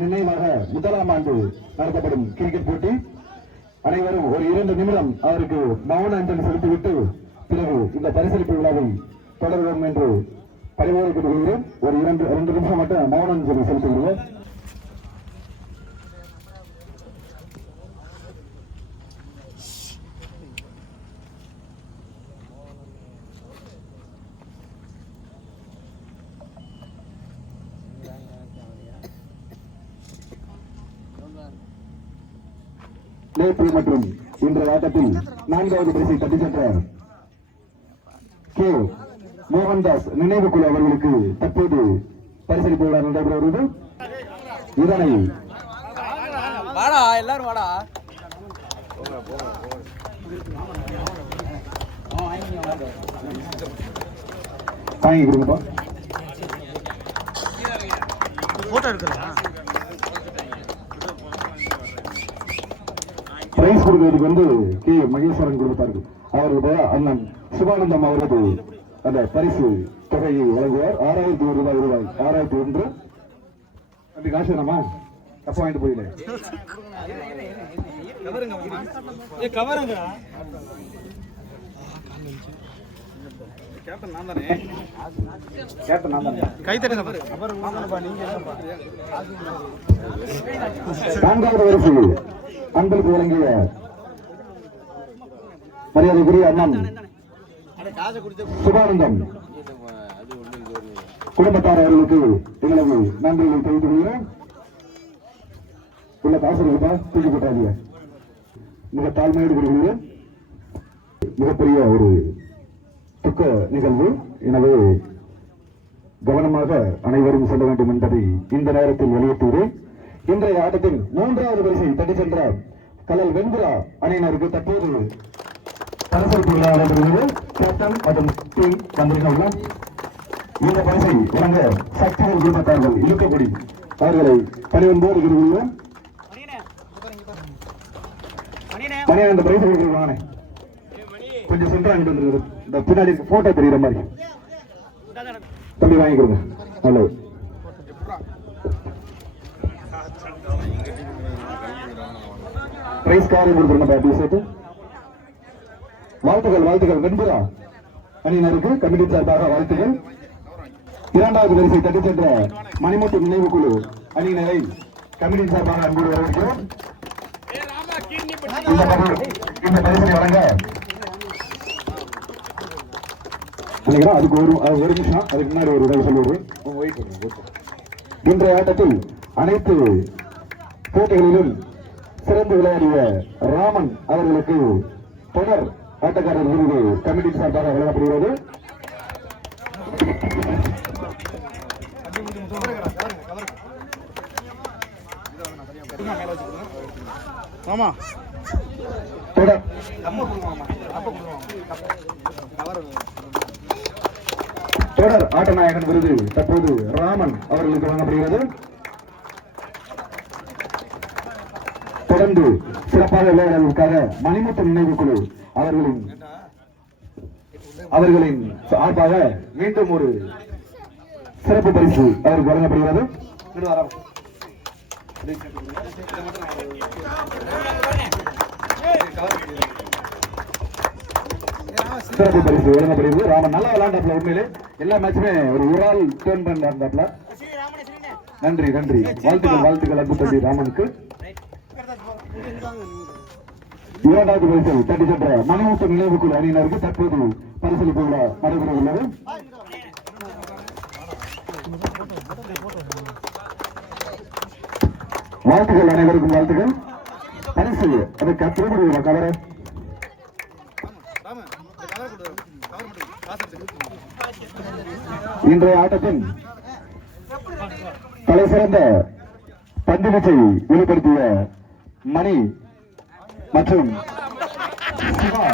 நினைவாக முதலாம் ஆண்டு நடத்தப்படும் கிரிக்கெட் போட்டி. அனைவரும் ஒரு 2 நிமிடம் அவருக்கு மௌன அஞ்சலி செலுத்திவிட்டு பிறகு இந்த பரிசளிப்பு விழாவை தொடர்வோம் என்று பரிமாறி கொள்கிறேன். ஒரு 2 நிமிஷம் மட்டும் மௌன அஞ்சலி செலுத்துகிறேன். நேற்று மற்றும் இன்றைய ஆட்டத்தில் 4வது பரிசை தட்டி சென்ற கே மோகன்தாஸ் நினைவு குழு அவர்களுக்கு தற்போது பரிசளிப்பு விழா நடைபெறுகிறது. இதனை எல்லாரும் வாடா வாங்கி கொடுங்கப்பா. போட்டோ எடுக்கிறா பிரைஸ் கொடுக்கிறதுக்கு வந்து கே மகேஸ்வரன் கொடுத்தார்கள். அவருடைய அண்ணன் சிவானந்தம் அவரது அந்த பரிசு தொகையை வழங்குவார். 6001 ரூபாய் 6001. அப்படி காசு வேணாமா? தப்பா வாங்கிட்டு போயில நான்காவது வரிசையில் அன்பளுக்கு வழங்கிய மரியாதைக்குரிய அண்ணன் சிவானந்தம் குடும்பத்தார் அவர்களுக்கு எங்களது நன்றிகளை தெரிவித்துக் கொள்கிறேன். உள்ள காசு இருக்கா தூக்கி போட்டாங்க. மிக தாழ்மையோடு கொள்கிறேன். மிகப்பெரிய ஒரு துக்க நிகழ்வு. எனவே கவனமாக அனைவரும் செல்ல வேண்டும் என்பதை இந்த நேரத்தில் வலியுறுத்துகிறேன். இன்றைய ஆட்டத்தில் 3வது பரிசை தட்டி சென்ற கலல் வெண்புரா அணியினருக்கு தற்போது பரிசளிப்பு விழா நடைபெறுகிறது. கேப்டன் மற்றும் டீம் வந்திருக்கிறார்கள். இந்த பரிசை வழங்க சக்திகள் குடும்பத்தார்கள் இழுக்கப்படி அவர்களை பணிவன்போடு இருக்கிறோம். மணியா இந்த பரிசு கொடுக்குறானே கொஞ்சம் சென்றாங்க. இந்த பின்னாடி போட்டோ தெரியுற மாதிரி தம்பி வாங்கி கொடுங்க. நல்லது. பிரைஸ் காரையும் கொடுத்துருங்க. வாழ்த்துக்கள் வெண்புரா அணியினருக்கு கமிட்டி சார்பாக வாழ்த்துக்கள். 2வது பரிசை தட்டி சென்ற மணிமுத்து நினைவு குழு அணியினரை கமிட்டி சார்பாக அன்போடு வரவேற்கிறோம். இந்த பரிசை வழங்க அதுக்கு ஒரு நிமிஷம் அதுக்கு முன்னாடி ஒரு உதவி சொல்லுவேன். இன்றைய ஆட்டத்தில் அனைத்து போட்டிகளிலும் சிறந்து விளையாடிய ராமன் அவர்களுக்கு தொடர் ஆட்டக்காரர் விருது கமிட்டி சார்பாக வழங்கப்படுகிறது. தொடர் ஆட்டநாயகன் விருது தற்போது ராமன் அவர்களுக்கு வழங்கப்படுகிறது. தொடர்ந்து சிறப்பாக விளையாடுவதற்காக மணிமுத்து நினைவு குழு அவர்களின் சார்பாக மீண்டும் ஒரு சிறப்பு பரிசு அவருக்கு வழங்கப்படுகிறது. சிறப்பு பரிசு வழங்கப்படுகிறது. ராமன் நல்லா விளையாண்டாப்ல. உண்மையிலே எல்லா மேட்சுமே ஒரு ஆள் டேர்ன் பண்ணாப்ல. நன்றி. வாழ்த்துக்கள் அன்பு தம்பி ராமனுக்கு. 2வது பரிசை தட்டி சென்ற மணிமுத்து நினைவு குழு அணியினருக்கு தற்போது பரிசளிப்பு விழா நடைபெற உள்ளது. வாழ்த்துக்கள், அனைவருக்கும் வாழ்த்துக்கள். பரிசு அதுக்கு திரும்ப கவர இன்றைய ஆட்டத்தின் தலை சிறந்த பந்து வீச்சை வெளிப்படுத்திய மணி மற்றும் சிவா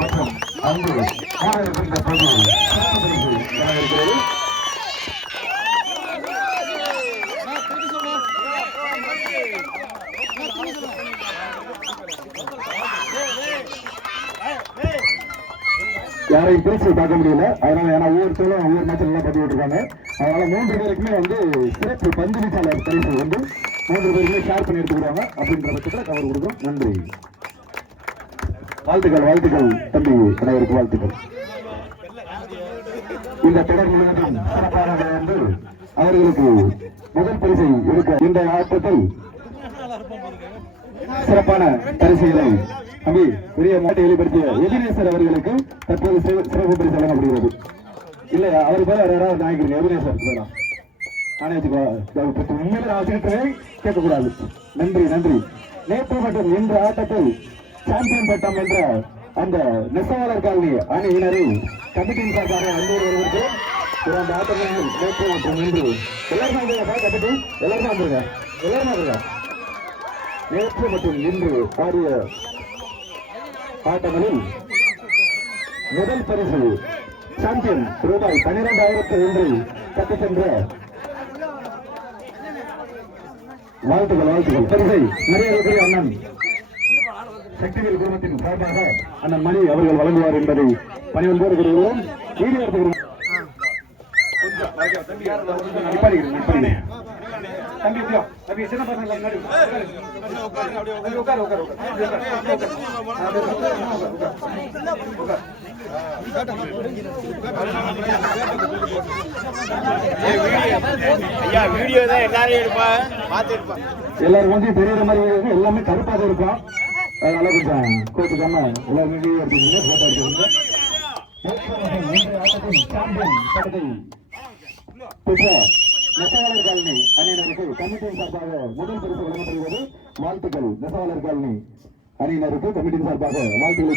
மற்றும் அன்பு யாரையும் பிரிச்சு பார்க்க முடியல. அதனால ஏன்னா ஒவ்வொருத்தரும் ஒவ்வொரு மேட்ச் நல்லா பதிவிட்டு இருக்காங்க. அதனால 3 பேருக்குமே வந்து சிறப்பு பந்து வீச்சாளர் பரிசு வந்து 3 பேருமே ஷேர் பண்ணி எடுத்துக்கிறாங்க அப்படின்ற பட்சத்தில் கவர் கொடுக்கும். நன்றி, வாழ்த்துக்கள் வாழ்த்துக்கள் தம்பி, அனைவருக்கு வாழ்த்துக்கள். இந்த தொடர் முழுவதும் சிறப்பான வந்து அவர்களுக்கு முதல் பரிசை எடுக்க இந்த ஆட்டத்தில் சிறப்பான பரிசுகளை தம்பி பெரிய மாட்டை வெளிப்படுத்திய எபினேசர் அவர்களுக்கு தற்போது சிறப்பு பரிசு வழங்கப்படுகிறது. இல்லையா அவர் பேர் யாராவது நாயகர் எபினேசர் பேரா நானே வச்சுக்கோ, உண்மையில நான் வச்சுக்கிட்டே கேட்கக்கூடாது. நன்றி நன்றி. நேற்று மற்றும் இன்று ஆட்டத்தில் சாம்பியன் பட்டம் என்ற அந்த நெசவாளர் காலனி அணியினரை கமிட்டியின் சார்பாக அன்போடு வருவதற்கு அந்த ஆட்டத்தில் நேற்று மற்றும் இன்று எல்லாரும் கமிட்டி எல்லாரும் வந்துருங்க, எல்லாரும் வந்துருங்க. நேற்று மற்றும் இன்று ஆடிய ஆட்டங்களில் முதல் பரிசு சாம்பியன் ரூபாய் 12,000 கட்டி சென்ற வாழ்த்துக்கள் வாழ்த்துக்கள். பரிசை மரியாதைக்குரிய அண்ணன் சக்திவேல் குடும்பத்தின் சார்பாக அண்ணன் மணி அவர்கள் வழங்குவார் என்பதை பணிவன்போடு கூறுகிறோம். வீடியோ எடுத்துக்கிறோம். தம்பி சின்ன பசங்க எல்லாரும் கொஞ்சம் தெரியற மாதிரி எல்லாமே கருப்பாக இருக்கும். அதனால கொஞ்சம் கோச்சுக்காம எல்லாரும் வீடியோ எடுத்துக்கீங்க, போட்டோ எடுத்துக்கீங்க. நெசவாளர் காலனி அணியினருக்கு கமிட்டியின் சார்பாக முதல் பரிசு வழங்கப்படுகிறது. வாழ்த்துக்கள். நெசவாளர் காலனி அணியினருக்கு கமிட்டியின் சார்பாக வாழ்த்துக்களை